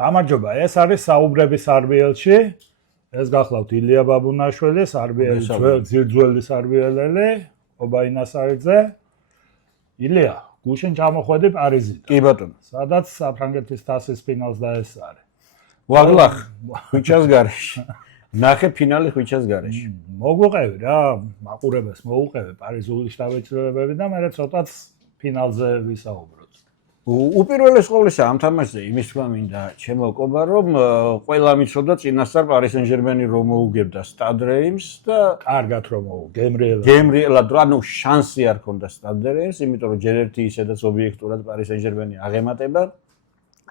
გამარჯობა, ეს არის საუბრები სარბიელში. ეს გახლავთ ილია ბაბუნაშვილი, სარბიელის ძირძველი სარბიელელი, ობაინა საიძე. ილია, გუშინ ჩამოხვედი პარიზიდან. კი ბატონო. სადაც საფრანგეთის თასის ფინალს დაესწარი. ვაღლახ, ხვიჩას გარეშე. ნახე ფინალი ხვიჩას გარეშე. მოგვიყევი რა, მაყურებელს მოუყევი პარიზული შტაბ-ეჭვებები და მე ცოტაც ფინალზე ვისაუბროთ. უპირველეს ყოვლისა ამ თამაშზე იმის თქმა მინდა ჩემო კობა რომ ყველა მიცოდა წინასწარ პარი სენ-ჟერმენი რომ მოუგებდა სტად რეიმს და კარგად რომ გემრიელად ანუ შანსი არ ქონდა სტად რეიმს, იმიტომ რომ ჯერ ერთი ისედაც ობიექტურად პარი სენ-ჟერმენი აღემატება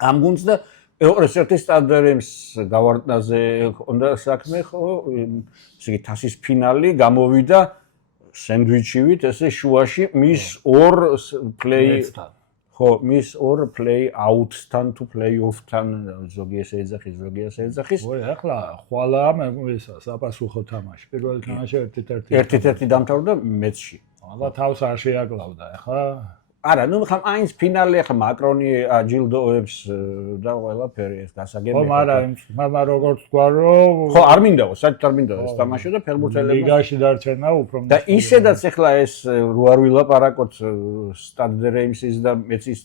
ამ გუნდს და ერთ-ერთი სტად რეიმს გავარტნაზე ქონდა საქმე ხო ესე იგი თასის ფინალი გამოვიდა სენდვიჩივით ესე შუაში მის ორ პლეი ხო, მის ორ play out-თან თუ play off-თან ზოგი ესე ეძახის, ზოგი ესე ეძახის. ой, ახლა ხვალა ისა საპასუხო თამაში. პირველი თამაში ერთ-ერთი დამთავრდა მეცში. ახლა თავს არ შეაკლავდა, ახლა არა, ნუ ხა აინც ფინალი ახლა მაკრონი აჯილდოებს და ყველაფერი ეს გასაგები. ხო, მაგრამ როგორც თქვა რომ ხო, არ მინდაო, საერთოდ არ მინდაო ეს თამაში და ფეხბურთელები ლიგაში დარჩენა უფრო და ისედაც ახლა ეს რო არ ვილაპარაკოთ სტად რეიმსის და მეცის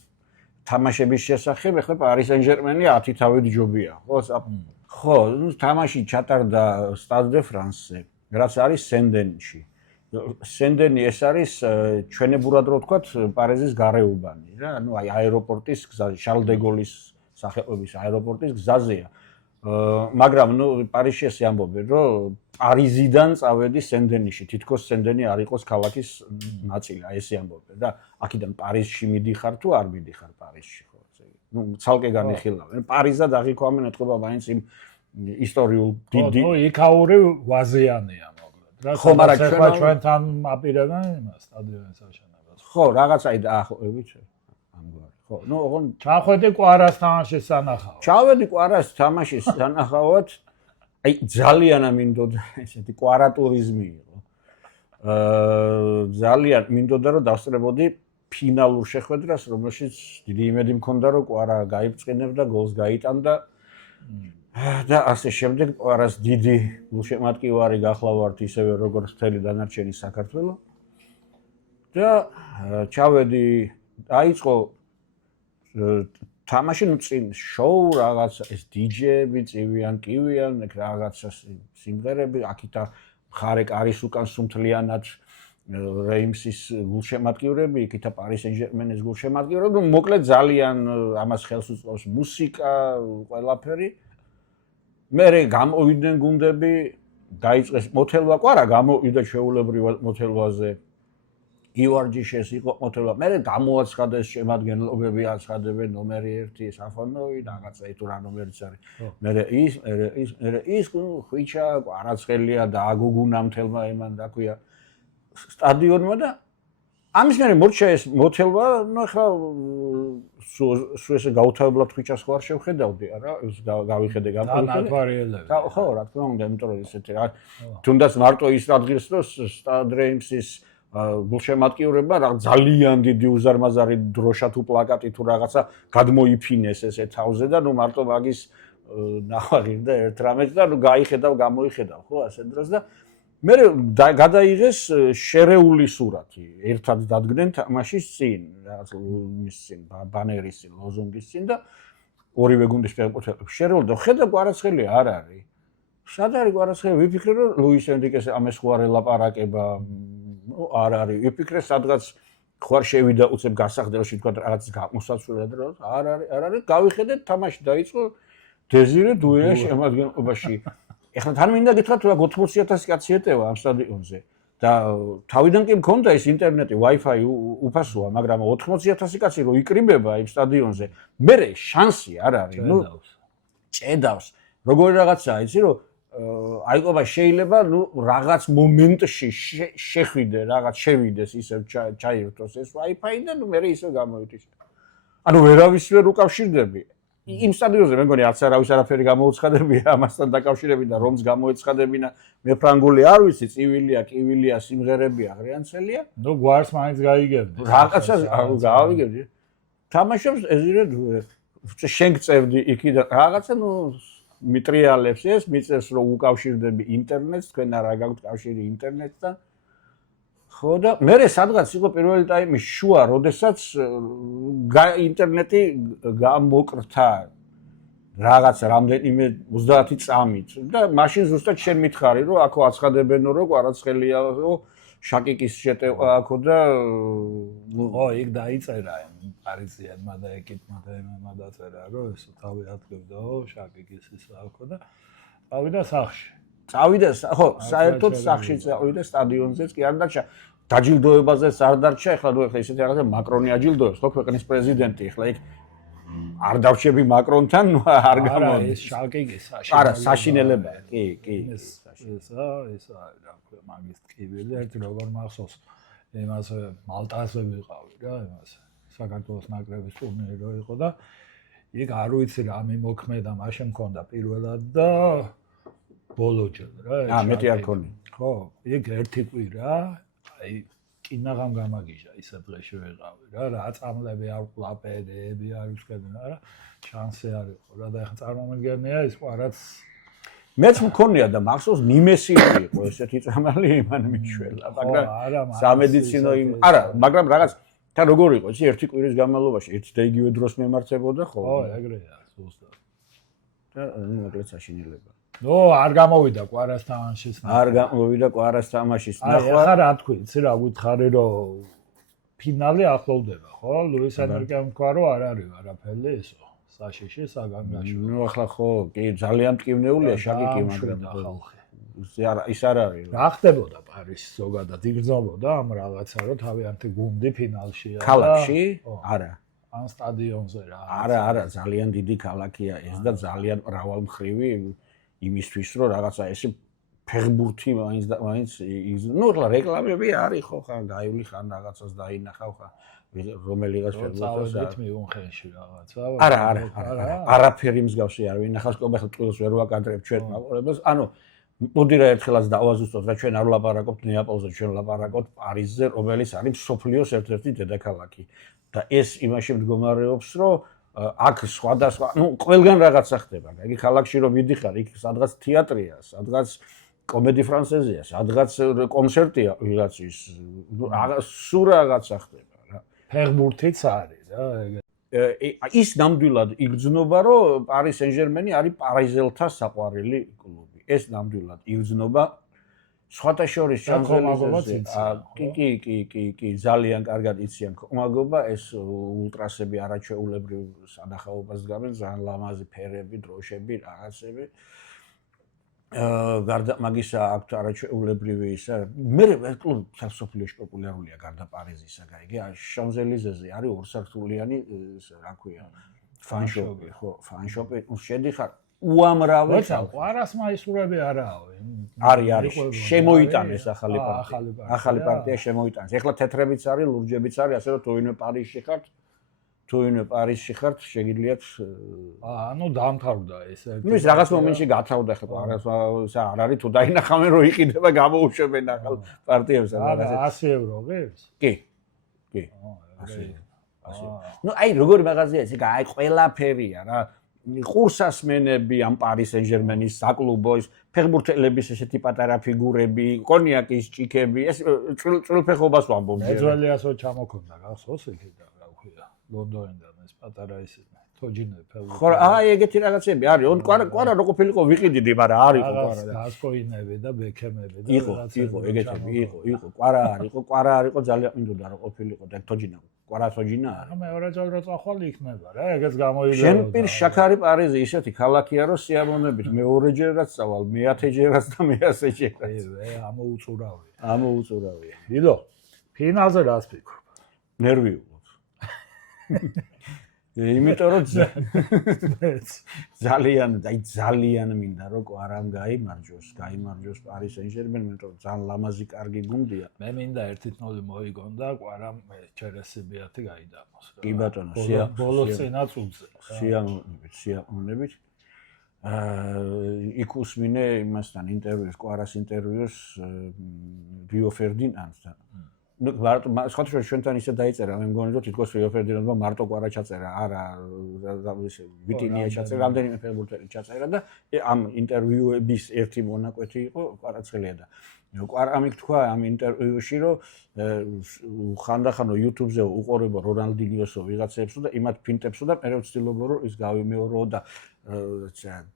თამაშების შესახებ, ახლა პარი სენ-ჟერმენი 10 თავით ჯობია, ხო? ხო, თამაში ჩატარდა სტად დე ფრანსზე, რაც არის სენდენში. სენდენი ეს არის ჩვენებურად რო ვთქვათ პარიზის გარეუბანი რა, ანუ აი აეროპორტის გზაზე, შარლ დე გოლის სახელობის აეროპორტის გზაზეა. მაგრამ ნუ პარიზში ესე ამბობენ, რომ პარიზიდან წავედი სენდენიში, თითქოს სენდენი არ იყოს ქალაქის ნაწილი, აი ესე ამბობენ და აქედან პარიზში მიდიხარ თუ არ მიდიხარ პარიზში, ხო, ესე იგი. ნუ ცალკე განიხილავენ. პარიზად აღიქვამენ ეთქობა მაინც იმ ისტორიულ დიდი ნუ იქაური ვაზიანია. ხო, მაგრამ ჩვენთან აპირებენ იმას სტადიონის აშენებას. ხო, რაღაცაი დაახლოებით ამგვარი. ხო, ნუ ოღონ ჩახვედი კვარას თამაშის სანახავად. ჩავედი კვარას თამაშის სანახავად. აი ძალიან მინდოდა ესეთი კვარა ტურიზმი იყო. ძალიან მინდოდა რომ დავსწრებოდი ფინალურ შეხვედრას, რომელშიც დიდი იმედი მქონდა რომ კვარა გაიბწყინებდა, გოლს გაიტანდა. და ასე შემდეგ პარას დიდი გულშემატკივარი გახლავართ ისევე როგორც მთელი დანარჩენი საქართველო და ჩავედი დაიწყო თამაში ნუ წინ შოუ რაღაც ეს დიჯეები წივიან კივიან რაღაცა სიმღერები აქითა მხარე კარის უკან სუმთლიანად რეიმსის გულშემატკივრები იქითა პარი სენ-ჟერმენის გულშემატკივრები მოკლედ ძალიან ამას ხელს უწყობს მუსიკა ყველაფერი მერე გამოვიდნენ გუნდები, დაიწყეს მოთელვა, კვარა გამოვიდა ჩვეულებრივად მოთელვაზე. ივარჯიშეს იყო მოთელვა. მერე გამოაცხადეს შემადგენლობები, აცხადებენ ნომერი 1 საფონოვი, რაღაცა თუ რა ნომერიც არის. მერე ის ხვიჩა, კვარაცხელია და აგუგუნა მთელმა იმან დაქვია სტადიონმა და ამის მერე მორჩა ეს მოთელვა, ნუ ახლა სულ ესე გაუთავებლად ხვიჩას ხო არ შევხედავდი, არა, გავიხედე გამოვიხედე. ხო, რა თქმა უნდა, იმიტომ რომ ესეთი რა თუნდაც მარტო ის რადგეს რომ სტად რეიმსის გულშემატკივრება რა ძალიან დიდი უზარმაზარი დროშა თუ პლაკატი თუ რაღაცა გადმოიფინეს ესე თავზე და ნუ მარტო მაგის ნახვარი და ერთ რამეც და ნუ გაიხედავ, გამოიხედავ, ხო, ასე დროს და მე გადაიღეს შერეული სურათი. ერთად დადგნენ თამაშის წინ, რაღაც მის წინ, ბანერის წინ, ლოზუნგის წინ და ორივე გუნდის ფეხბურთელები შერეული და ხედა კვარაცხელი არ არის. სად არის კვარაცხელი? ვიფიქრე რომ ლუის ენრიკეს ამას ხო არ ელაპარაკება. არ არის. ვიფიქრე სადღაც ხო არ შევიდა უცებ გასახდელში თქვა რაღაც გამოსაცვლელად რა. არ არის. გავიხედეთ თამაში დაიწყო დეზირე დუეა შემადგენლობაში. ეხლა თან მინდა გითხრათ რა 80,000 კაცი ეტევა ამ სტადიონზე და თავიდან კი მქონდა ეს ინტერნეტი, Wi-Fi უფასოა, მაგრამ 80,000 კაცი რო იკრიბება იმ სტადიონზე, მერე შანსი არ არის, ნუ ჭედავს. როგორი რაღაცაა, იცი რომ აიყოფა შეიძლება ნუ რაღაც მომენტში შეხვიდე, რაღაც შევიდეს ისევ ჩაირთოს ეს Wi-Fi და ნუ მერე ისევ გამოიწვის. ანუ ვერავის ვერ უკავშირდები. იმ სტადიონზე მე მგონი არც არავის არაფერი გამოუცხადებია ამასთან დაკავშირებით და რომს გამოეცხადებინა მე ფრანგული არ ვიცი წივილია კივილია სიმღერებია ღრიანცელია ნუ გვარს მაინც გაიგებდი რაღაცას გავიგებდი თამაშობს ეზირე შენ გწევდი იქიდან რაღაცა მიტრიალებს ეს მიწევს რომ უკავშირდები ინტერნეტს თქვენ არა გაქვთ კავშირი ინტერნეტთან ხო და მე სადღაც იყო პირველი ტაიმი შუა როდესაც ინტერნეტი გამოკრთა რაღაც რამდენიმე 30 წამით და მაშინ ზუსტად შენ მითხარი რომ აქო აცხადებენო რომ კვარაცხელიაო შაკიკის შეტევა აქო და ხო იქ დაიწერა პარიზიანმა და ეკიპმა და ემმა დაწერა რომ ეს თავი ატკებდაო შაკიკის ის აქო და წავიდა სახში წავიდა ხო საერთოდ სახში წავიდა სტადიონზეც კი არ დარჩა დაჯილდოებაზეც არ დარჩა ეხლა ისეთი რაღაცა მაკრონი აჯილდოებს ხო ქვეყნის პრეზიდენტი ეხლა იქ არ დავშები მაკრონთან არ გამოდის ეს შალკიკის არა საშინელებაა კი ესა რა ქვია მაგის ტკივილი ერთი როგორ მახსოვს იმას მალტაზე ვიყავი რა იმას საქართველოს ნაკრების ტურნირი რო იყო და იქ არ ვიცი რა მიმოქმედა მაშინ მქონდა პირველად და ბოლოჯერ რა მეტი არ ქონი ხო იქ ერთი კვირა აი კინაღამ გამაგიჟა ისე დღეში ვეყავი რა წამლები არ ყლაპედები არ ვსკებინა რა შანსი არ იყო რა და ეხლა წარმომადგენია ის ყვარაც მეც მქონია და მახსოვს მიმესილი იყო ესეთი წამალი იმან მიშველა მაგრამ სამედიცინო არა მაგრამ რაღაც თან როგორ იყო იცი ერთი კვირის განმავლობაში ერთ და იგივე დროს მემარცხებოდა ხო ხო ეგრეა ზუსტად და მოკლედ საშინელება ნო არ გამოვიდა კვარას თამაშის არ გამოვიდა კვარას თამაშის ნახვა ახლა რა თქვი იცი რა გითხარი რომ ფინალი ახლოვდება ხო ლუის ენერგიამ თქვა რომ არ არის არაფერი ესო საშიში საგანგაშო ნუ ახლა ხო კი ძალიან მტკივნეულია შაკიკი მაგრამ ის არ არის რა ხდებოდა პარიზში ზოგადად იგრძნობოდა ამ რაღაცა რომ თავიანთი გუნდი ფინალშია ქალაქში არა ან სტადიონზე რა არა ძალიან დიდი ქალაქია ეს და ძალიან მრავალმხრივი იმისთვის რომ რაღაცა ესე ფეხბურთი მაინც ნუ ახლა რეკლამები არის ხო ხან გაივლი ხან რაღაცას დაინახავ ხან რომელიღაც ფეხბურთს წავედით მიუნხენში რაღაცა არა არაფერი მსგავსი არ ვინახავს ყობა ხა ტყილს ვერ ვაკადრებ ჩვენ მაყურებელს ანუ მოდი რა ერთხელაც დავაზუსტოთ რა ჩვენ არ ვლაპარაკობთ ნეაპოლზე ჩვენ ვლაპარაკობთ პარიზზე რომელიც არის სოფლიოს ერთ-ერთი დედაქალაქი და ეს იმაში მდგომარეობს რომ აქ სხვადასხვა ნუ ყველგან რაღაცა ხდება იგი ქალაქში რომ მიდიხარ იქ სადღაც თეატრია სადღაც კომედი ფრანსეზია სადღაც კონცერტია ვიღაცის სულ რაღაცა ხდება რა ფეხბურთიც არის რა ის ნამდვილად იგრძნობა რომ პარი სენ-ჟერმენი არის პარიზელთა საყვარელი კლუბი ეს ნამდვილად იგრძნობა სხვათა შორის შანსელიზეზე კი ძალიან კარგად იციან ხომაგობა ეს ულტრასები არაჩვეულებრივ სანახაობას დგამენ ძალიან ლამაზი ფერები დროშები რაღაცები გარდა მაგისა აქვთ არაჩვეულებრივი ისა მე კლუბი სასოფლიოში პოპულარულია გარდა პარიზისა გაიგე შანსელიზეზე არის ორსართულიანი რა ქვია ფანშოპი ხო ფანშოპი შედიხარ უამრავი ყვარას მაისურები არაო არის შემოიტანეს ახალი პარტია შემოიტანეს ეხლა თეთრებიც არის ლურჯებიც არის ასე რომ თუ ვინმე პარიზში ხართ შეგიძლიათ ანუ დაამთავრდა ეს ნუ ის რაღაც მომენტში გათავრდა ხება არ არის თუ დაინახავენ რომ იყიდება გამოუშვებენ ახალ პარტიებს რაღაცა 100 евро ღირს კი 100 ნუ აი როგორი მაღაზია ეს აი ყველაფერია რა ყურსასმენები ამ პარი სენ-ჟერმენის საკლუბო ის ფეხბურთელების ესეთი პატარა ფიგურები კონიაკის ჭიქები ეს წვრილფეხობას ვამბობ ეძველიასო ჩამოქონდა გახსოვს იქიდან რა ქვია ლონდონიდან ეს პატარა ის თოჯინები ხო აი ეგეთი რაღაცები არის კვარა რო ყოფილიყო ვიყიდიდი მაგრამ არ იყო კვარა გასკოინები და ბექემები და იყო ეგეთები იყო კვარა არ იყო ძალიან მინდოდა რომ ყოფილიყო და თოჯინა კვარა თოჯინა არა მეორე ჯერ რო წახვალ იქნება რა ეგეც გამოიგება შენ პირ შაქარი პარიზი ისეთი ქალაქია რომ სიამოვნებით მეორეჯერაც წავალ მეათეჯერაც და მეასეჯერაც ამოუწურავია ილო ფინალზე რას ფიქრობ ნერვიულობ იმიტომ რომ ძალიან მინდა რომ კვარამ გაიმარჯოს პარი სენ-ჟერმენი იმიტომ რომ ძალიან ლამაზი კარგი გუნდია მე მინდა 1-0 მოიგონ და კვარამ ჩერესიბიათი გაიდამოს კი ბატონო ბოლოს წინა წუთზე სიამოვნებით იქ უსმინე იმასთან ინტერვიუს კვარას ინტერვიუს რიო ფერდინანდთან ნუ სხვათა ჩვენთან ისე დაიწერა, მე მგონი რომ თითქოს რიო ფერდინანდმა მარტო კვარა ჩაწერა, არა ისე ვიტინია ჩაწერა, რამდენიმე ფეხბურთელი ჩაწერა და ამ ინტერვიუების ერთი მონაკვეთი იყო კვარაცხელია და კვარამიქ თქვა ამ ინტერვიუში რომ ხანდახან YouTube-ზე უყურებო რონალდინიოსო ვიღაცებსო და იმათ ფინტებსო და მე ვცდილობ რომ ის გავიმეორო და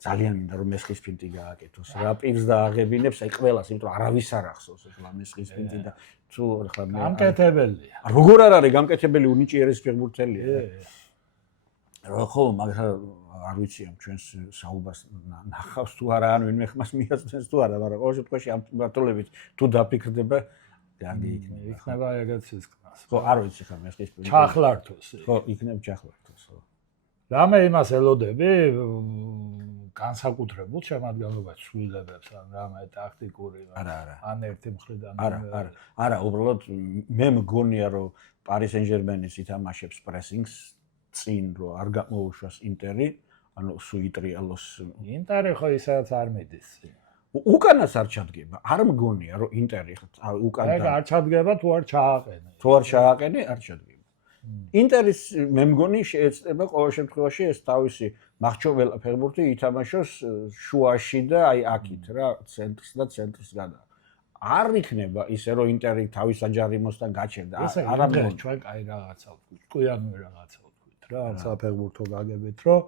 ძალიან მინდა რომ მესხის ფინტი გააკეთოს რა პირს დააღებინებს აი ყველას იმიტომ რომ არავის არ ახსოვს ახლა მესხის ფინტი და თუ ახლა გამკეთებელია როგორ არ არის გამკეთებელი უნიჭიერეს ფეხბურთელია რა ხო მაგრამ არ ვიცი ამ ჩვენს საუბარს ნახავს თუ არა ან ვინმე ხმას მიაწვენს თუ არა მაგრამ ყოველ შემთხვევაში ამ ბატონებით თუ დაფიქრდება კარგი იქნება ეგეც ის კნას ხო არ ვიცი ხა მესხის ფინტი ჩახლართოს ხო იქნებ ჩახლართოს ხო რამე იმას ელოდები განსაკუთრებულ შემადგენლობაში შვილებებს ან რამე ტაქტიკური ან ერთი მხრიდან არა უბრალოდ მე მგონია რომ პარი სენ-ჟერმენის ითამაშებს პრესინგს წინ რომ არ გამოუშვას ინტერი ანუ სუიტრიალოს ინტერი ხო ისაც არ მიდის უკანას არ ჩადგება არ მგონია რომ ინტერი უკან არ ჩადგება თუ არ ჩააყენე თუ არ ჩააყენე არ ჩადგება ინტერის მე მგონი შეეცდება ყოველ შემთხვევაში ეს თავისი მახრჩობელ ფეხბურთი ითამაშოს შუაში და აი აქით რა ცენტრს და ცენტრს გადა არ იქნება ისე რომ ინტერი თავის აჯარიმოსთან გაჩერდა არა მგონი ჩვენ კაი რაღაცა ვთქვით კვიანვე რაღაცა ვთქვით რა ამ საფეხბურთო გაგებით რომ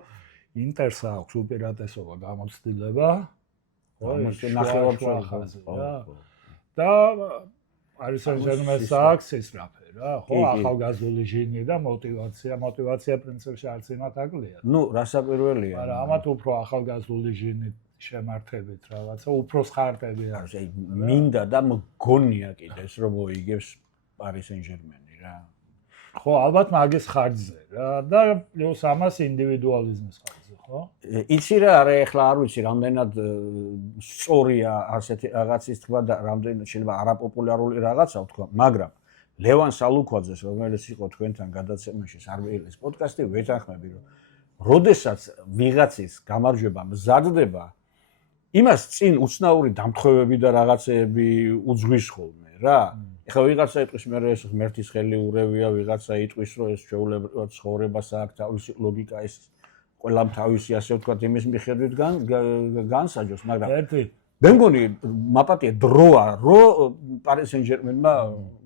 ინტერს აქვს უპირატესობა გამოცდილება ხო ნახევარფეხბურთი და არის სენ-ჟერმენს აქვს ეს რაფე რა ხო ახალგაზრდული ჟინი და мотивация პრინციპში არც იმათ აკლია ნუ რასაკვირველია მაგრამ ამათ უფრო ახალგაზრდული ჟინი შემართებით რაღაცა უფრო სხარტები არის აი მინდა და მგონია კიდეს რომ მოიგებს პარი სენ-ჟერმენი რა ხო ალბათ მაგის ხარჯზე რა და პლუს ამას ინდივიდუალიზმის ხარჯზე ხო იცი რა არა ეხლა არ ვიცი რამდენად სწორია ასეთი რაღაცის თქვა და რამდენად შეიძლება არაპოპულარული რაღაცა ვთქვა მაგრამ ლევან სალუქვაძეს რომელიც იყო თქვენთან გადაცემაში სარბეილის პოდკასტი ვეთანხმები რომ როდესაც ვიღაცის გამარჯვება მზადდება იმას წინ უცნაური დამთხევები და რაღაცეები უძღვის ხოლმე რა ეხლა ვიღაცა იტყვის მე ეს ღმერთის ხელი ურევია ვიღაცა იტყვის რომ ეს ჩვეულებრივად ცხოვრებას აქვს თავისი ლოგიკა ეს ყველამ თავისი ასე ვთქვათ იმის მიხედვით განსაჯოს მაგრამ ერთი მე მგონი მაპატია დროა რომ პარი სენ-ჟერმენმა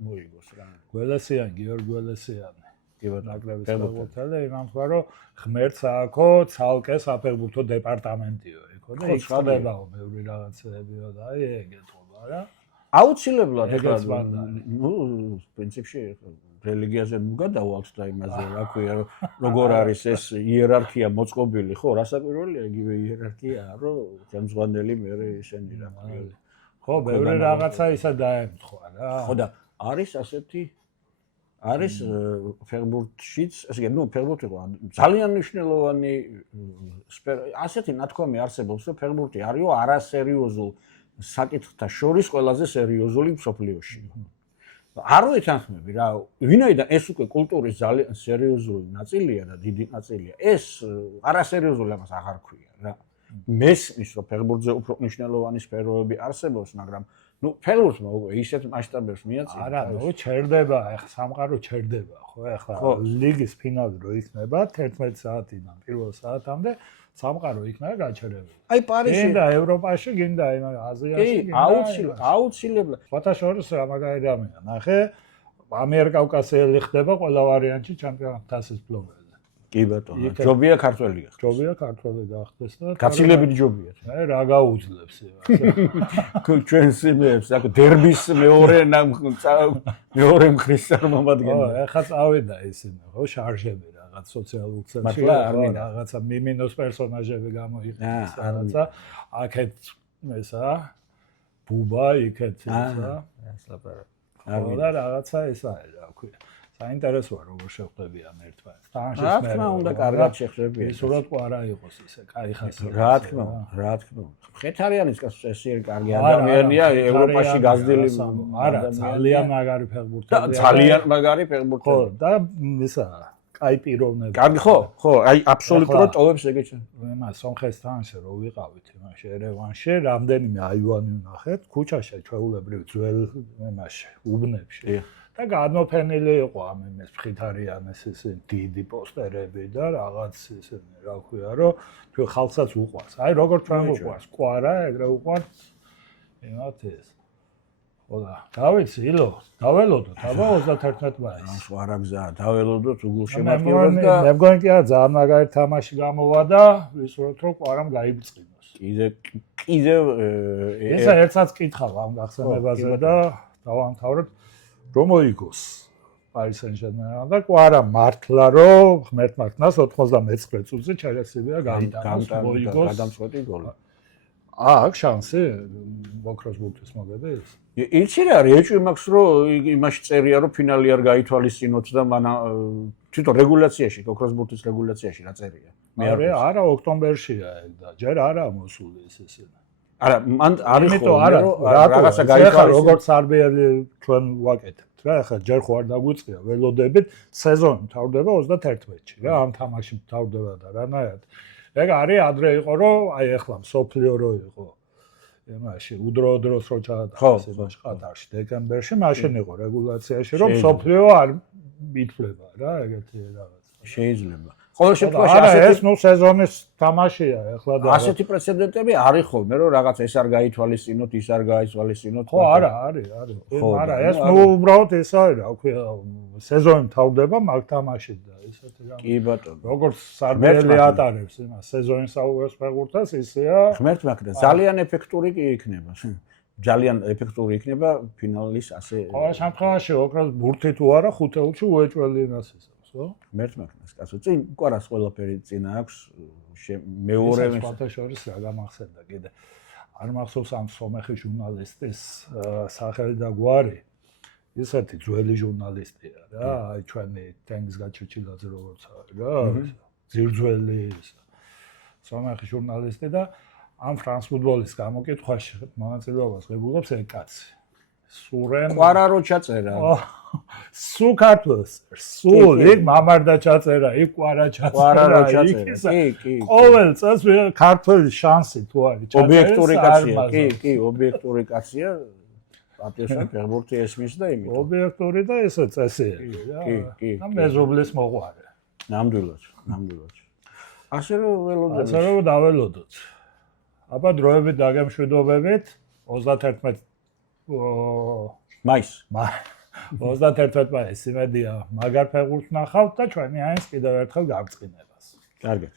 მოიგოს რა გველესიანი გიორგი გველესიანი კი ბატონო ნაკრების ფეხბურთელი იმან თქვა რომ ღმერთს აქვს ცალკე საფეხბურთო დეპარტამენტიო იქო და იქ ხდებაო ბევრი რაღაცებიო და აი ეგეთობა რა აუცილებლად ეხლა ნუ პრინციპში რელიგიაზე მოგადავალთ და იმაზე რა ქვია როგორ არის ეს იერარქია მოწყობილი ხო რასაკვირველია იგივე იერარქიაა რომ ხელმძღვანელი მე ისენი რა ქვია ხო ბევრი რაღაცა ისა დაემთხვა რა ხო და არის ასეთი არის ფეხბურთშიც ესე იგი ნუ ფეხბურთი ხო ძალიან მნიშვნელოვანი ასეთი ნათქვამი არსებობს რომ ფეხბურთი არისო არასერიოზულ საკითხთა შორის ყველაზე სერიოზული მსოფლიოში. არ ვეთანხმები რა, ვინაიდან ეს უკვე კულტურის ძალიან სერიოზული ნაწილია და დიდი ნაწილია. ეს არასერიოზული ამას აღარ ქვია რა. მესმის რომ ფეხბურთზე უფრო მნიშვნელოვანი სფეროები არსებობს, მაგრამ ნუ ფეხბურთმა უკვე ისეთ მასშტაბებს მიაწვია. არა, ნუ ჩერდება, ეხლა სამყარო ჩერდება, ხო, ეხლა ლიგის ფინალი რო იქნება 11 საათიდან პირველ საათამდე სამყარო იქნება გაჩერებული. აი პარიზში გინდა ევროპაში, გინდა აზიაში, გინდა აუცილებლად. ფათაშორის რა მაგარი რამეა. ნახე, ამიერკავკასიელი ხდება ყველა ვარიანტში ჩემპიონატ თასის ფლობელზე. კი ბატონო, ჯობია ქართველია. ჯობია ქართველი გახდეს და გაცილებით ჯობია. აი რა გაუძლებს ჩვენს იმებს, აქ დერბის მეორე მხრის წარმომადგენელი. ხო, ეხლა წავიდა ისინი, ხო, შარჟები რაღაც სოციალურ ქსელში რაღაცა მიმინოს პერსონაჟები გამოიყენეს რაღაცა აქეთ ესა ბუბა იქეთ ესა ასლაპარა და რაღაცა ესა რა ქვია საინტერესოა როგორ შეხვდებიან ერთმანეთს რა თქმა უნდა კარგად შეხვდებიან ის უბრალოდ არა იყოს ესე კაი ხასიათი რა თქმა უნდა ხეთარიანის კაცი კარგი ადამიანია ევროპაში გაზრდილი არა ძალიან მაგარი ფეხბურთელი ძალიან მაგარი ფეხბურთელი ხო და ესა კაი პიროვნები. კარგი ხო? ხო, აი აბსოლუტურად ტოვებს ეგეც. იმას სომხეთთან რო ვიყავით იმაში ერევანში, რამდენიმე აივანი ვნახეთ, ქუჩაში ჩვეულებრივ ძველ იმაში, უბნებში. და გადმოფენილი იყო ამ იმის ფხითარიანის ისინი დიდი პოსტერები და რაღაც ისინი რა ქვია რომ თუ ხალხსაც უყვარს. აი როგორ ჩვენ უყვარს კვარა ეგრე უყვარს იმათ ეს. ხოდა დავიცი ილო დაველოდოთ აბა 31 მაისს. კვარა გზა დაველოდოთ უგულშემატკივრებს და მე მგონი კი არა ძალიან მაგარი თამაში გამოვა და ვისურვებთ რომ კვარამ გაიბწყინოს. კიდევ ესა ერთსაც კითხავ ამ გახსენებაზე და დავამთავრებ რომ მოიგოს Paris Saint-Germain და კვარა მართლა რომ ღმერთმა ხნას 99 წუთზე ჩაიასებია გამიტანოს მოიგოს გადამწყვეტი გოლი. აქ შანსი ოქროს ბურთის მოგედეს? იცი რა არის ეჭვი მაქვს რომ იმაში წერია რომ ფინალი არ გაითვალისწინოთ და მან თვითონ რეგულაციაში ოქროს ბურთის რეგულაციაში რა წერია? არა ოქტომბერშია ეგ და ჯერ არა მოსული ეს. არა მან არის იმიტომ არა რაღაცა გაითვალისწინოთ როგორც არბიელი ჩვენ ვაკეთებთ რა ახლა ჯერ ხო არ დაგვიწყია ველოდებით სეზონი მთავრდება 31-ში რა ამ თამაში მთავრდება და რანაირად ეგ არის ადრე იყო რომ აი ახლა სოფლიო რო იყო იმაში უდროოდროს რო ჩაატარეს იმაში ყატარში დეკემბერში მაშინ იყო რეგულაციაში რომ სოფლიო არ მითვლება რა ეგეთი რაღაც შეიძლება ყოველ შემთხვევაში ეს ნუ სეზონის თამაშია ახლა და ასეთი პრეცედენტები არის ხოლმე რომ რაღაც ეს არ გაითვალისწინოთ ის არ გაითვალისწინოთ ხო არა არის არა ეს ნუ უბრალოდ ეს არის რა ქვია სეზონი მთავრდება მაგ თამაშით და ესეთი რა კი ბატონო როგორც სარბიელი ატარებს იმას სეზონის საუბარს ფეხბურთას ისეა ღმერთმა ხდა ძალიან ეფექტური კი იქნება ძალიან ეფექტური იქნება ფინალის ასე ყოველ შემთხვევაში ოქროს ბურთი თუ არა ხუთეულში უეჭველი იმას ისევს ხო ღმერთმა ხდა კაცო წინ კვარას ყველაფერი წინ აქვს მეორე ფოტოშორის რა გამახსენდა კიდე არ მახსოვს ამ სომეხი ჟურნალისტის სახელი და გვარი ისეთი ძველი ჟურნალისტია რა აი ჩვენი თენგს გაჩეჩილაძე როგორც არის რა ძირძველი სომეხი ჟურნალისტი და ამ ფრანს ფუტბოლის გამოკითხვაში მონაწილეობას ღებულობს ეგ კაცი სურენ კვარა რო ჩაწერა სუ ქართლს სუ იქ მამარდა ჩაწერა იქ კვარა ჩაწერა კი ყოველ წელს ქართლის შანსი თუ არის ჩაწერა ობიექტური კაცია კი ობიექტური კაცია პატიოსან ფეხბურთი ესმის და იმით ობიექტური და ესე წესიერი კი და მეზობლის მოყვარე ნამდვილად ასე რომ დაველოდოთ აბა დროებით დაგემშვიდობებით 31 მაისს 31 მაისს იმედია მაგარ ფეხბურთს ნახავთ და ჩვენი აინს კიდევ ერთხელ გავწყინებას. კარგად.